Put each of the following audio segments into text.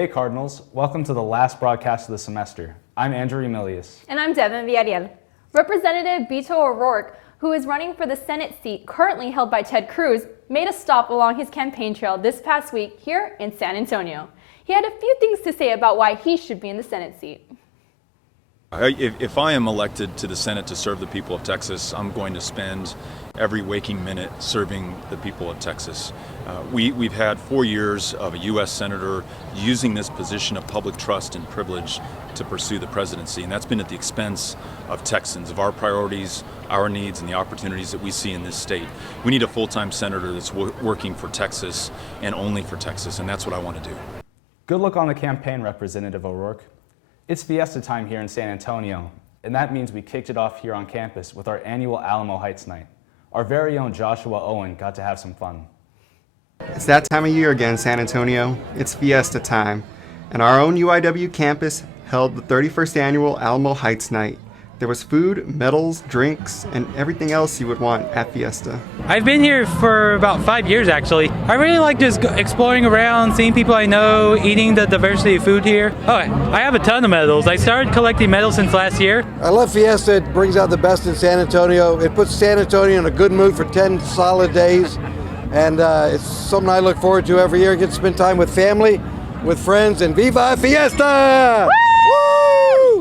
Hey Cardinals, welcome to the last broadcast of the semester. I'm Andrew Emilius. And I'm Devin Villarreal. Representative Beto O'Rourke, who is running for the Senate seat currently held by Ted Cruz, made a stop along his campaign trail this past week here in San Antonio. He had a few things to say about why he should be in the Senate seat. If I am elected to the Senate to serve the people of Texas, I'm going to spend every waking minute serving the people of Texas. We've had 4 years of a U.S. Senator using this position of public trust and privilege to pursue the presidency, and that's been at the expense of Texans, of our priorities, our needs, and the opportunities that we see in this state. We need a full-time senator that's working for Texas and only for Texas, and that's what I want to do. Good luck on the campaign, Representative O'Rourke. It's fiesta time here in San Antonio, and that means we kicked it off here on campus with our annual Alamo Heights night. Our very own Joshua Owen got to have some fun. It's that time of year again, San Antonio. It's fiesta time, and our own UIW campus held the 31st annual Alamo Heights night. There was food, medals, drinks, and everything else you would want at Fiesta. I've been here for about 5 years, actually. I really like just exploring around, seeing people I know, eating the diversity of food here. Oh, I have a ton of medals. I started collecting medals since last year. I love Fiesta. It brings out the best in San Antonio. It puts San Antonio in a good mood for 10 solid days. And it's something I look forward to every year. I get to spend time with family, with friends, and Viva Fiesta! Woo!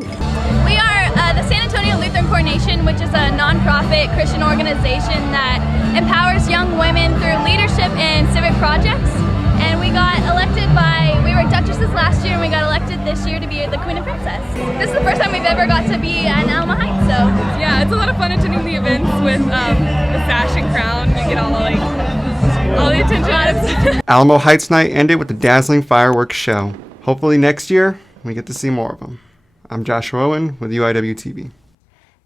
We are the San Antonio Lutheran Coordination, which is a nonprofit Christian organization that empowers young women through leadership and civic projects. And we were Duchesses last year, and we got elected this year to be the Queen and Princess. This is the first time we've ever got to be in Alamo Heights, so. Yeah, it's a lot of fun attending the events with the sash and crown. You get all the attention. Alamo Heights night ended with a dazzling fireworks show. Hopefully next year, we get to see more of them. I'm Joshua Owen with UIWtv.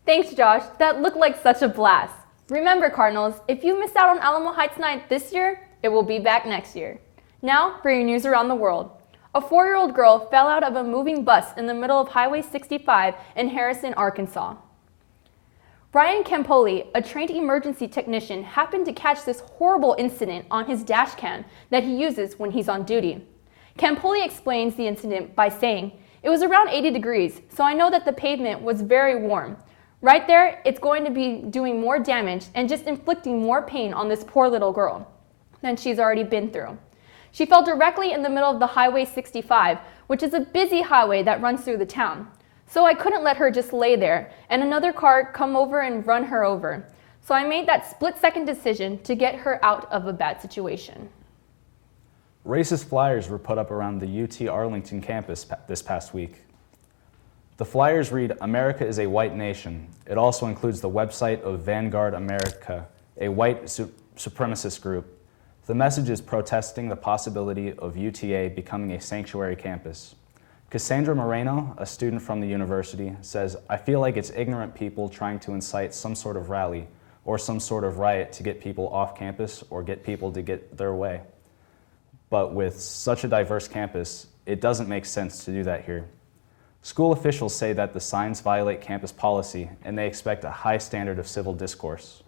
Thanks, Josh. That looked like such a blast. Remember, Cardinals, if you missed out on Alamo Heights night this year, it will be back next year. Now, for your news around the world. A 4-year-old girl fell out of a moving bus in the middle of Highway 65 in Harrison, Arkansas. Brian Campoli, a trained emergency technician, happened to catch this horrible incident on his dash cam that he uses when he's on duty. Campoli explains the incident by saying, "It was around 80 degrees, so I know that the pavement was very warm. Right there, it's going to be doing more damage and just inflicting more pain on this poor little girl than she's already been through." She fell directly in the middle of the Highway 65, which is a busy highway that runs through the town. So I couldn't let her just lay there and another car come over and run her over. So I made that split-second decision to get her out of a bad situation. Racist flyers were put up around the UT Arlington campus this past week. The flyers read, "America is a white nation." It also includes the website of Vanguard America, a white supremacist group. The message is protesting the possibility of UTA becoming a sanctuary campus. Cassandra Moreno, a student from the university, says, "I feel like it's ignorant people trying to incite some sort of rally or some sort of riot to get people off campus or get people to get their way. But with such a diverse campus, it doesn't make sense to do that here." School officials say that the signs violate campus policy and they expect a high standard of civil discourse.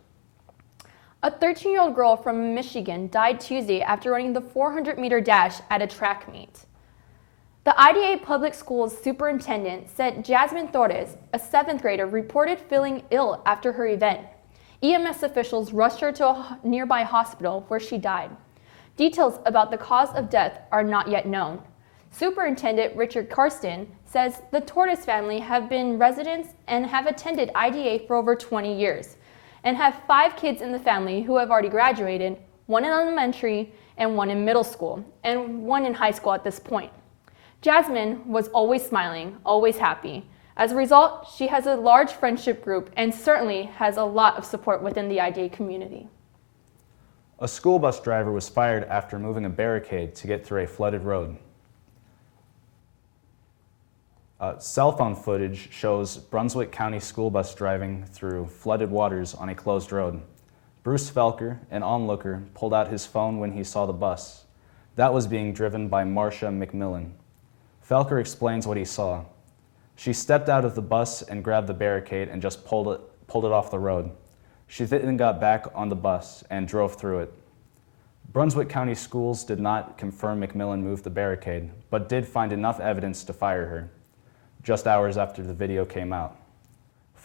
A 13-year-old girl from Michigan died Tuesday after running the 400-meter dash at a track meet. The IDA Public Schools superintendent said Jasmine Torres, a 7th grader, reported feeling ill after her event. EMS officials rushed her to a nearby hospital where she died. Details about the cause of death are not yet known. Superintendent Richard Karsten says the Torres family have been residents and have attended IDA for over 20 years and have 5 kids in the family who have already graduated, 1 in elementary and 1 in middle school, and 1 in high school at this point. Jasmine was always smiling, always happy. As a result, she has a large friendship group and certainly has a lot of support within the IDA community. A school bus driver was fired after moving a barricade to get through a flooded road. Cell phone footage shows Brunswick County school bus driving through flooded waters on a closed road. Bruce Felker, an onlooker, pulled out his phone when he saw the bus. That was being driven by Marcia McMillan. Felker explains what he saw. She stepped out of the bus and grabbed the barricade and just pulled it off the road. She then got back on the bus and drove through it. Brunswick County Schools did not confirm McMillan moved the barricade, but did find enough evidence to fire her, just hours after the video came out.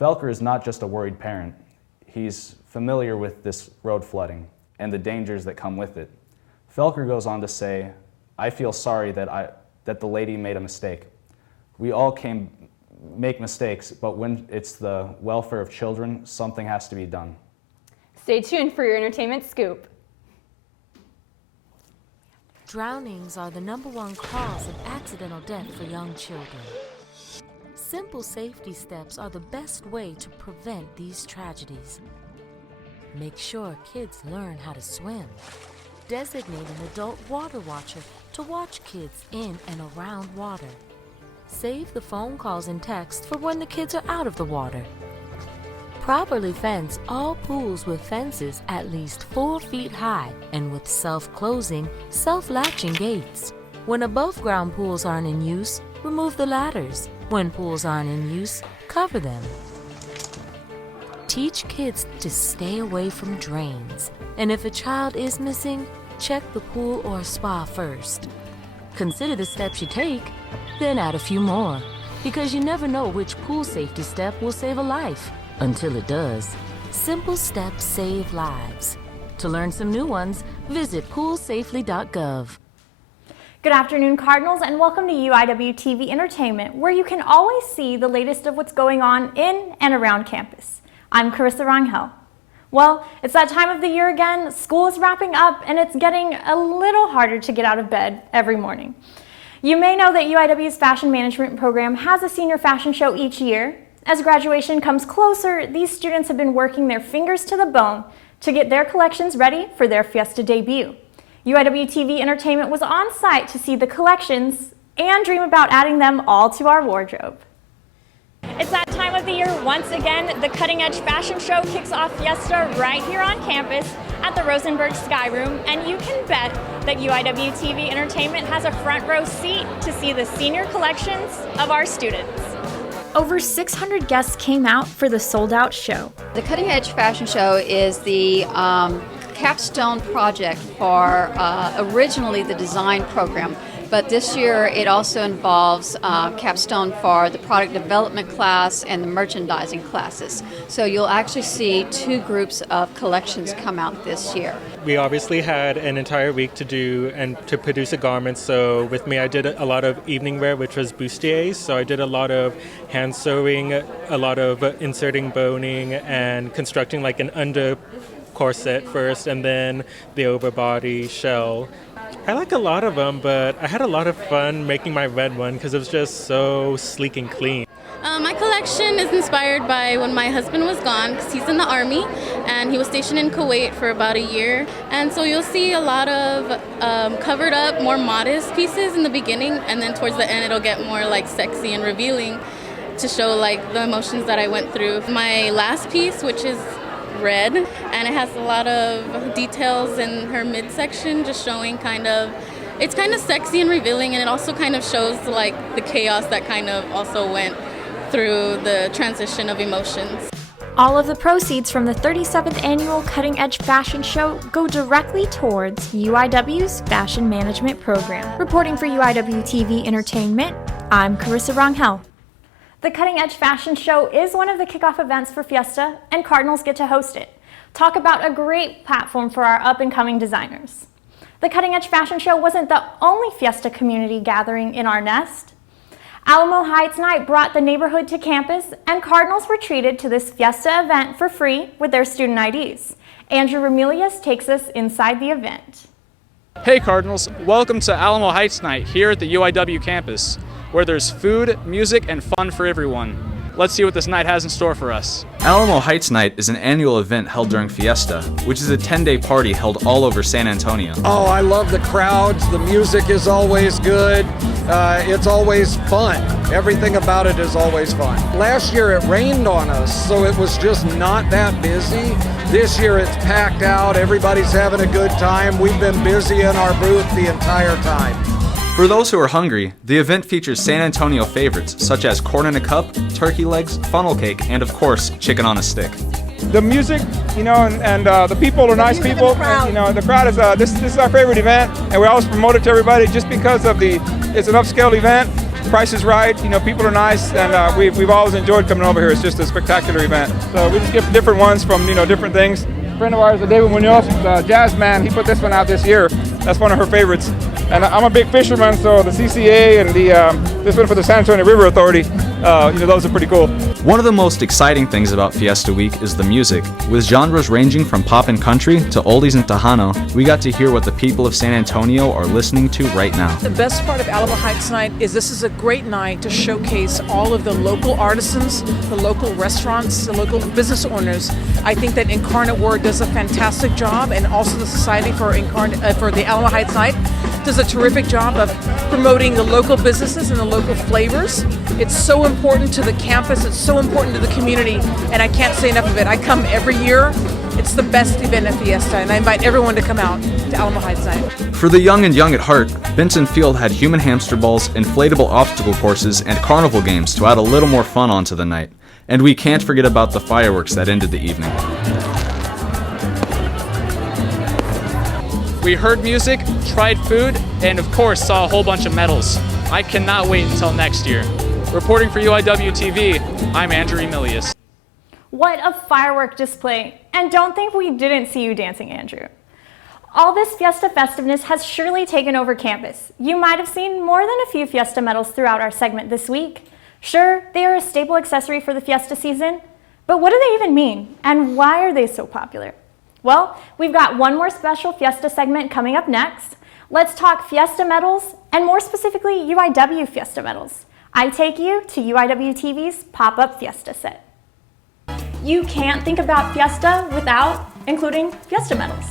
Felker is not just a worried parent. He's familiar with this road flooding and the dangers that come with it. Felker goes on to say, "I feel sorry that the lady made a mistake. We all make mistakes, but when it's the welfare of children, something has to be done." Stay tuned for your entertainment scoop. Drownings are the #1 cause of accidental death for young children. Simple safety steps are the best way to prevent these tragedies. Make sure kids learn how to swim. Designate an adult water watcher to watch kids in and around water. Save the phone calls and texts for when the kids are out of the water. Properly fence all pools with fences at least 4 feet high and with self-closing, self-latching gates. When above-ground pools aren't in use, remove the ladders. When pools aren't in use, cover them. Teach kids to stay away from drains. And if a child is missing, check the pool or spa first. Consider the steps you take, then add a few more. Because you never know which pool safety step will save a life. Until it does. Simple steps save lives. To learn some new ones, visit poolsafely.gov. Good afternoon, Cardinals, and welcome to UIWtv Entertainment, where you can always see the latest of what's going on in and around campus. I'm Carissa Rangel. Well, it's that time of the year again. School is wrapping up, and it's getting a little harder to get out of bed every morning. You may know that UIW's fashion management program has a senior fashion show each year. As graduation comes closer, these students have been working their fingers to the bone to get their collections ready for their Fiesta debut. UIWtv Entertainment was on site to see the collections and dream about adding them all to our wardrobe. It's that time of the year once again. The Cutting Edge Fashion Show kicks off Fiesta right here on campus at the Rosenberg Sky Room, and you can bet that UIWtv Entertainment has a front row seat to see the senior collections of our students. Over 600 guests came out for the sold-out show. The Cutting Edge Fashion Show is the capstone project for originally the design program, but this year it also involves capstone for the product development class and the merchandising classes. So you'll actually see 2 groups of collections come out this year. We obviously had an entire week to do and to produce a garment. So with me, I did a lot of evening wear, which was bustiers. So I did a lot of hand sewing, a lot of inserting boning and constructing like an under corset first and then the overbody shell. I like a lot of them, but I had a lot of fun making my red one because it was just so sleek and clean. My collection is inspired by when my husband was gone, because he's in the Army and he was stationed in Kuwait for about a year. And so you'll see a lot of covered up, more modest pieces in the beginning, and then towards the end it'll get more like sexy and revealing to show like the emotions that I went through. My last piece, which is red, and it has a lot of details in her midsection, just showing it's kind of sexy and revealing, and it also kind of shows like the chaos that kind of also went through the transition of emotions. All of the proceeds from the 37th annual Cutting Edge Fashion Show go directly towards UIW's fashion management program. Reporting for UIWtv Entertainment, I'm Carissa Rangel. The Cutting Edge Fashion Show is one of the kickoff events for Fiesta, and Cardinals get to host it. Talk about a great platform for our up-and-coming designers. The Cutting Edge Fashion Show wasn't the only Fiesta community gathering in our nest. Alamo Heights Night brought the neighborhood to campus, and Cardinals were treated to this Fiesta event for free with their student IDs. Andrew Ramilius takes us inside the event. Hey Cardinals, welcome to Alamo Heights Night here at the UIW campus, where there's food, music, and fun for everyone. Let's see what this night has in store for us. Alamo Heights Night is an annual event held during Fiesta, which is a 10-day party held all over San Antonio. Oh, I love the crowds. The music is always good. It's always fun. Everything about it is always fun. Last year it rained on us, so it was just not that busy. This year it's packed out. Everybody's having a good time. We've been busy in our booth the entire time. For those who are hungry, the event features San Antonio favorites such as corn in a cup, turkey legs, funnel cake, and of course, chicken on a stick. the music, you know, and the people are nice people. And, you know, the crowd is, this is our favorite event, and we always promote it to everybody just because of it's an upscale event. Price is right, you know, people are nice, and we've always enjoyed coming over here. It's just a spectacular event. So we just get different ones from, you know, different things. A friend of ours, David Munoz, jazz man, he put this one out this year. That's one of her favorites. And I'm a big fisherman, so the CCA and this one for the San Antonio River Authority, you know, those are pretty cool. One of the most exciting things about Fiesta Week is the music. With genres ranging from pop and country to oldies and Tejano, we got to hear what the people of San Antonio are listening to right now. The best part of Alamo Heights Night is this is a great night to showcase all of the local artisans, the local restaurants, the local business owners. I think that Incarnate Word does a fantastic job, and also the Society for the Alamo Heights Night does a terrific job of promoting the local businesses and the local flavors. It's so important to the campus, it's so important to the community, and I can't say enough of it. I come every year. It's the best event at Fiesta, and I invite everyone to come out to Alamo Heights Night. For the young and young at heart, Benson Field had human hamster balls, inflatable obstacle courses, and carnival games to add a little more fun onto the night. And we can't forget about the fireworks that ended the evening. We heard music, tried food, and of course saw a whole bunch of medals. I cannot wait until next year. Reporting for UIWtv, I'm Andrew Emilius. What a firework display! And don't think we didn't see you dancing, Andrew. All this Fiesta festiveness has surely taken over campus. You might have seen more than a few Fiesta medals throughout our segment this week. Sure, they are a staple accessory for the Fiesta season, but what do they even mean? And why are they so popular? Well, we've got one more special Fiesta segment coming up next. Let's talk Fiesta medals, and more specifically, UIW Fiesta medals. I take you to UIWTV's pop-up Fiesta set. You can't think about Fiesta without including Fiesta medals.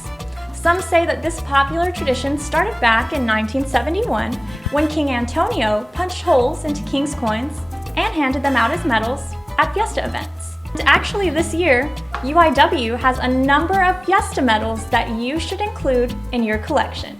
Some say that this popular tradition started back in 1971 when King Antonio punched holes into king's coins and handed them out as medals at Fiesta events. And actually this year, UIW has a number of Fiesta medals that you should include in your collection.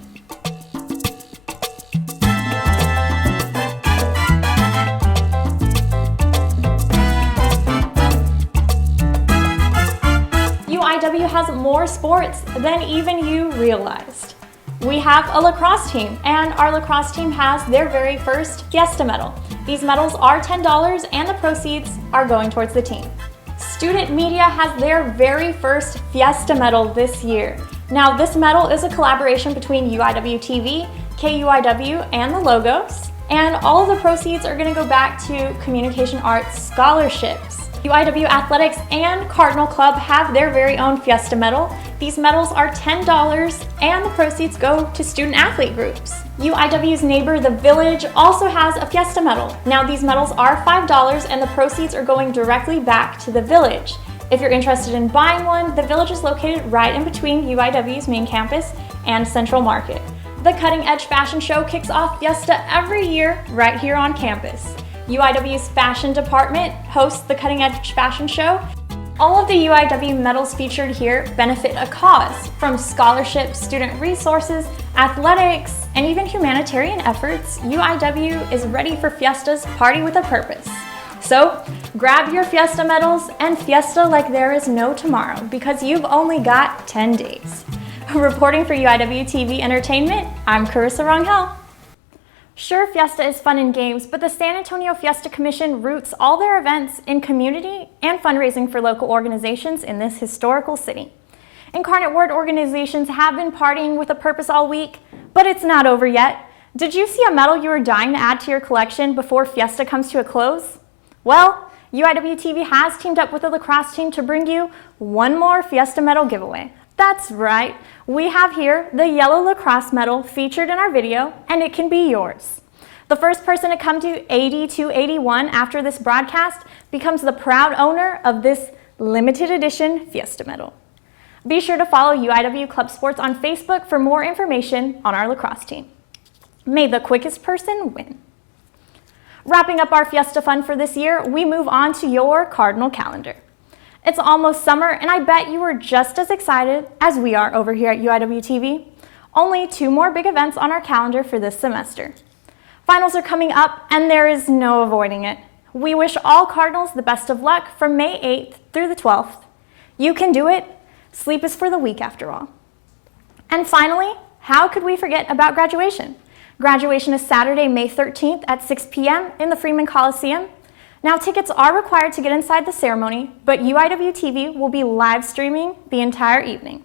UIW has more sports than even you realized. We have a lacrosse team, and our lacrosse team has their very first Fiesta medal. These medals are $10 and the proceeds are going towards the team. Student Media has their very first Fiesta medal this year. Now this medal is a collaboration between UIWtv, KUIW, and the Logos, and all of the proceeds are going to go back to communication arts scholarships. UIW Athletics and Cardinal Club have their very own Fiesta medal. These medals are $10 and the proceeds go to student athlete groups. UIW's neighbor, The Village, also has a Fiesta medal. Now these medals are $5 and the proceeds are going directly back to The Village. If you're interested in buying one, The Village is located right in between UIW's main campus and Central Market. The Cutting Edge Fashion Show kicks off Fiesta every year right here on campus. UIW's fashion department hosts the Cutting Edge Fashion Show. All of the UIW medals featured here benefit a cause, from scholarships, student resources, athletics, and even humanitarian efforts. UIW is ready for Fiesta's Party with a Purpose. So grab your Fiesta medals and Fiesta like there is no tomorrow, because you've only got 10 days. Reporting for UIWtv Entertainment, I'm Carissa Rangel. Sure, Fiesta is fun and games, but the San Antonio Fiesta Commission roots all their events in community and fundraising for local organizations in this historical city. Incarnate Word organizations have been partying with a purpose all week, but it's not over yet. Did you see a medal you were dying to add to your collection before Fiesta comes to a close? Well, UIWtv has teamed up with the lacrosse team to bring you one more Fiesta medal giveaway. That's right, we have here the yellow lacrosse medal featured in our video, and it can be yours. The first person to come to 8281 after this broadcast becomes the proud owner of this limited edition Fiesta medal. Be sure to follow UIW Club Sports on Facebook for more information on our lacrosse team. May the quickest person win. Wrapping up our Fiesta fun for this year, we move on to your Cardinal calendar. It's almost summer, and I bet you were just as excited as we are over here at UIWtv. Only 2 more big events on our calendar for this semester. Finals are coming up, and there is no avoiding it. We wish all Cardinals the best of luck from May 8th through the 12th. You can do it. Sleep is for the weak after all. And finally, how could we forget about graduation? Graduation is Saturday, May 13th at 6 p.m. in the Freeman Coliseum. Now, tickets are required to get inside the ceremony, but UIWtv will be live streaming the entire evening.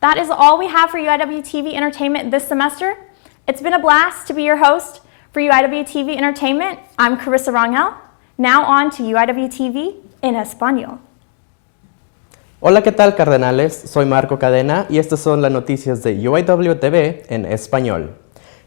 That is all we have for UIWtv Entertainment this semester. It's been a blast to be your host. For UIWtv Entertainment, I'm Carissa Rangel. Now on to UIWtv en Español. Hola, ¿qué tal, cardenales? Soy Marco Cadena y estas son las noticias de UIWtv en español.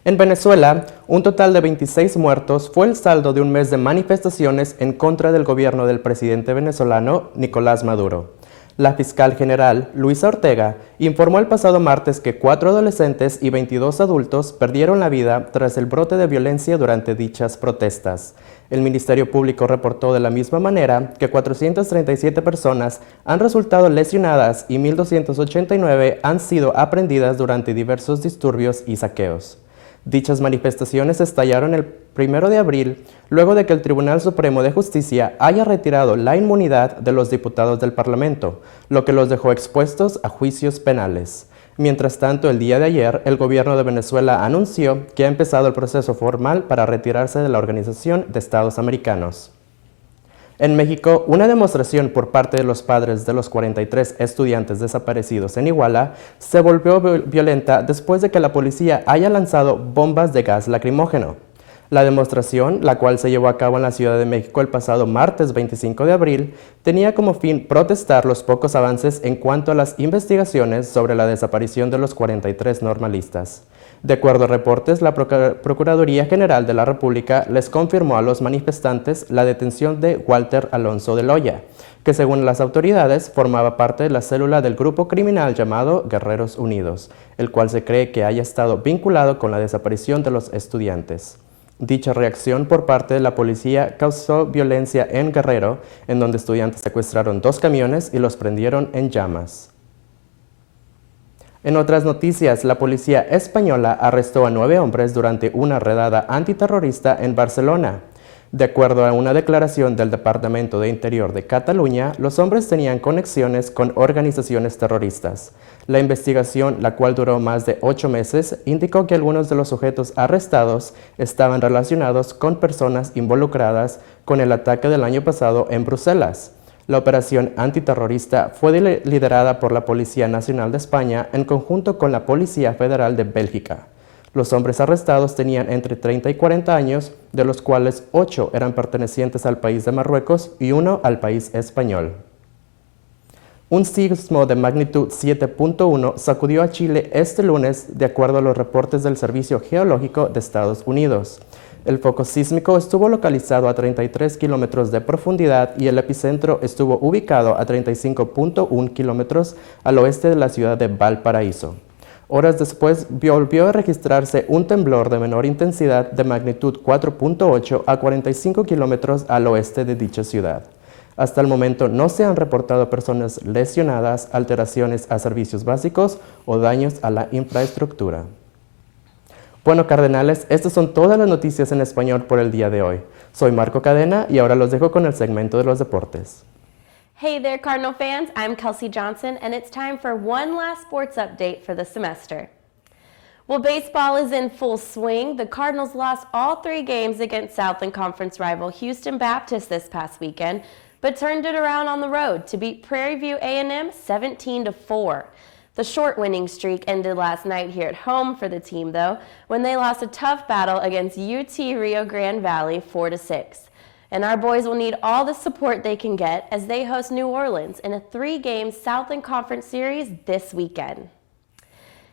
En Venezuela, un total de 26 muertos fue el saldo de un mes de manifestaciones en contra del gobierno del presidente venezolano Nicolás Maduro. La fiscal general, Luisa Ortega, informó el pasado martes que 4 adolescentes y 22 adultos perdieron la vida tras el brote de violencia durante dichas protestas. El Ministerio Público reportó de la misma manera que 437 personas han resultado lesionadas y 1.289 han sido aprehendidas durante diversos disturbios y saqueos. Dichas manifestaciones estallaron el 1 de abril, luego de que el Tribunal Supremo de Justicia haya retirado la inmunidad de los diputados del Parlamento, lo que los dejó expuestos a juicios penales. Mientras tanto, el día de ayer, el gobierno de Venezuela anunció que ha empezado el proceso formal para retirarse de la Organización de Estados Americanos. En México, una demostración por parte de los padres de los 43 estudiantes desaparecidos en Iguala se volvió violenta después de que la policía haya lanzado bombas de gas lacrimógeno. La demostración, la cual se llevó a cabo en la Ciudad de México el pasado martes 25 de abril, tenía como fin protestar los pocos avances en cuanto a las investigaciones sobre la desaparición de los 43 normalistas. De acuerdo a reportes, la Procuraduría General de la República les confirmó a los manifestantes la detención de Walter Alonso de Loya, que según las autoridades formaba parte de la célula del grupo criminal llamado Guerreros Unidos, el cual se cree que haya estado vinculado con la desaparición de los estudiantes. Dicha reacción por parte de la policía causó violencia en Guerrero, en donde estudiantes secuestraron 2 camiones y los prendieron en llamas. En otras noticias, la policía española arrestó a 9 hombres durante una redada antiterrorista en Barcelona. De acuerdo a una declaración del Departamento de Interior de Cataluña, los hombres tenían conexiones con organizaciones terroristas. La investigación, la cual duró más de 8 meses, indicó que algunos de los sujetos arrestados estaban relacionados con personas involucradas con el ataque del año pasado en Bruselas. La operación antiterrorista fue liderada por la Policía Nacional de España en conjunto con la Policía Federal de Bélgica. Los hombres arrestados tenían entre 30 y 40 años, de los cuales 8 eran pertenecientes al país de Marruecos y 1 al país español. Un sismo de magnitud 7.1 sacudió a Chile este lunes, de acuerdo a los reportes del Servicio Geológico de Estados Unidos. El foco sísmico estuvo localizado a 33 kilómetros de profundidad y el epicentro estuvo ubicado a 35.1 kilómetros al oeste de la ciudad de Valparaíso. Horas después, volvió a registrarse un temblor de menor intensidad de magnitud 4.8 a 45 kilómetros al oeste de dicha ciudad. Hasta el momento no se han reportado personas lesionadas, alteraciones a servicios básicos o daños a la infraestructura. Bueno, cardenales, estas son todas las noticias en español por el día de hoy. Soy Marco Cadena y ahora los dejo con el segmento de los deportes. Hey there, Cardinal fans. I'm Kelsey Johnson, and it's time for one last sports update for the semester. Well, baseball is in full swing. The Cardinals lost all 3 games against Southland Conference rival Houston Baptist this past weekend, but turned it around on the road to beat Prairie View A&M 17-4. The short winning streak ended last night here at home for the team, though, when they lost a tough battle against UT Rio Grande Valley 4-6. And our boys will need all the support they can get as they host New Orleans in a 3-game Southland Conference series this weekend.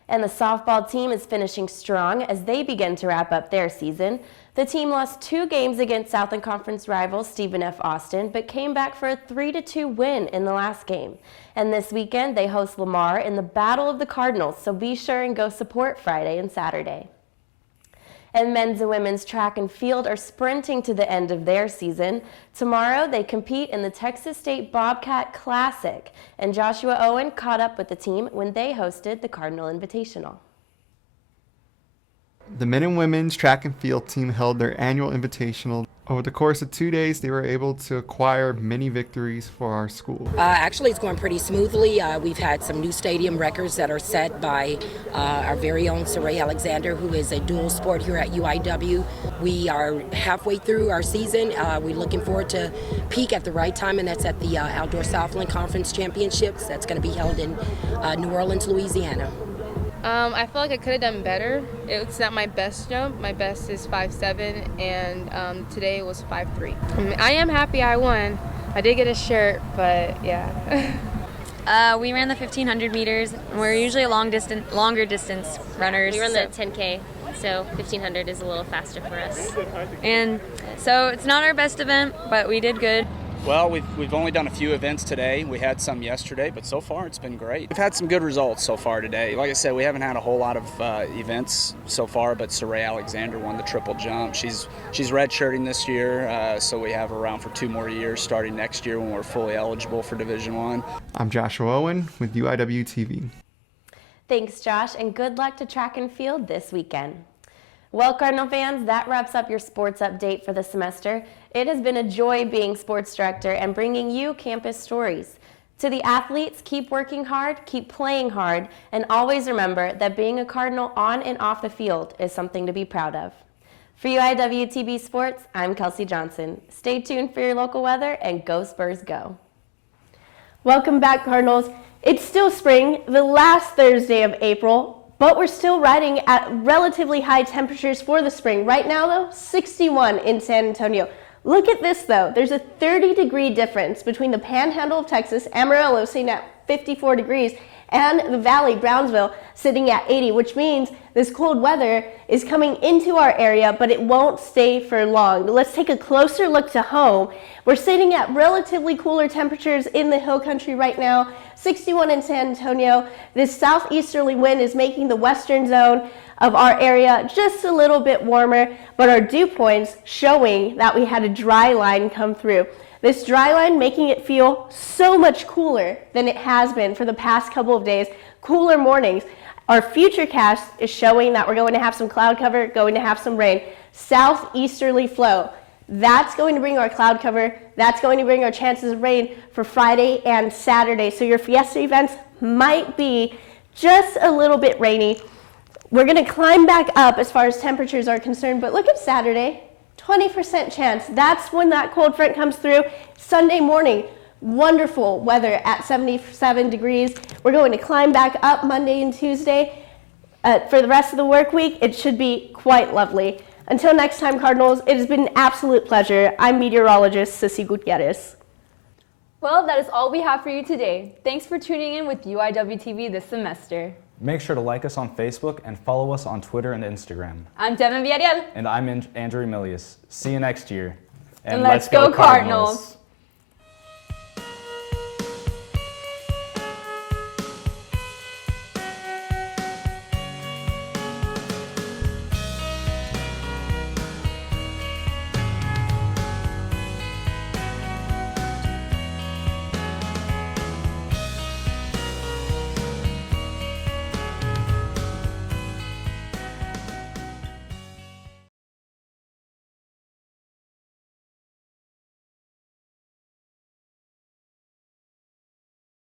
And the softball team is finishing strong as they begin to wrap up their season. The team lost 2 games against Southland Conference rival Stephen F. Austin, but came back for a 3-2 win in the last game. And this weekend, they host Lamar in the Battle of the Cardinals, so be sure and go support Friday and Saturday. And men's and women's track and field are sprinting to the end of their season. Tomorrow, they compete in the Texas State Bobcat Classic, and Joshua Owen caught up with the team when they hosted the Cardinal Invitational. The men and women's track and field team held their annual invitational Over the course of 2 days, they were able to acquire many victories for our school. Actually, it's going pretty smoothly. We've had some new stadium records that are set by our very own Saray Alexander, who is a dual sport here at UIW. We are halfway through our season. We're looking forward to peak at the right time, and that's at the Outdoor Southland Conference Championships. That's going to be held in New Orleans, Louisiana. I feel like I could have done better. It's not my best jump. My best is 5.7, and today was 5.3. I am happy I won. I did get a shirt, but yeah. We ran the 1,500 meters. We're usually longer distance runners. We run the 10K, so 1,500 is a little faster for us. And so it's not our best event, but we did good. Well, we've only done a few events today. We had some yesterday, but so far it's been great. We've had some good results so far today. Like I said, we haven't had a whole lot of events so far, but Saray Alexander won the triple jump. She's redshirting this year, so we have her around for 2 more years, starting next year when we're fully eligible for Division I. I'm Joshua Owen with UIWtv. Thanks, Josh, and good luck to track and field this weekend. Well, Cardinal fans, that wraps up your sports update for the semester. It has been a joy being sports director and bringing you campus stories. To the athletes, keep working hard, keep playing hard, and always remember that being a Cardinal on and off the field is something to be proud of. For UIWtv Sports, I'm Kelsey Johnson. Stay tuned for your local weather, and go Spurs go. Welcome back, Cardinals. It's still spring, the last Thursday of April, but we're still riding at relatively high temperatures for the spring. Right now, though, 61 in San Antonio. Look at this, though. There's a 30-degree difference between the panhandle of Texas, Amarillo, sitting at 54 degrees, and the Valley, Brownsville, sitting at 80, which means this cold weather is coming into our area, but it won't stay for long. Let's take a closer look to home. We're sitting at relatively cooler temperatures in the hill country right now, 61 in San Antonio. This southeasterly wind is making the western zone of our area just a little bit warmer, but our dew points showing that we had a dry line come through. This dry line making it feel so much cooler than it has been for the past couple of days, cooler mornings. Our futurecast is showing that we're going to have some cloud cover, going to have some rain. Southeasterly flow. That's going to bring our cloud cover. That's going to bring our chances of rain for Friday and Saturday. So your fiesta events might be just a little bit rainy. We're going to climb back up as far as temperatures are concerned, but look at Saturday, 20% chance. That's when that cold front comes through. Sunday morning, wonderful weather at 77 degrees. We're going to climb back up Monday and Tuesday. For the rest of the work week, it should be quite lovely. Until next time, Cardinals, it has been an absolute pleasure. I'm meteorologist Ceci Gutierrez. Well, that is all we have for you today. Thanks for tuning in with UIWtv this semester. Make sure to like us on Facebook and follow us on Twitter and Instagram. I'm Devin Villarreal. And I'm Andrew Milius. See you next year. And let's go Cardinals.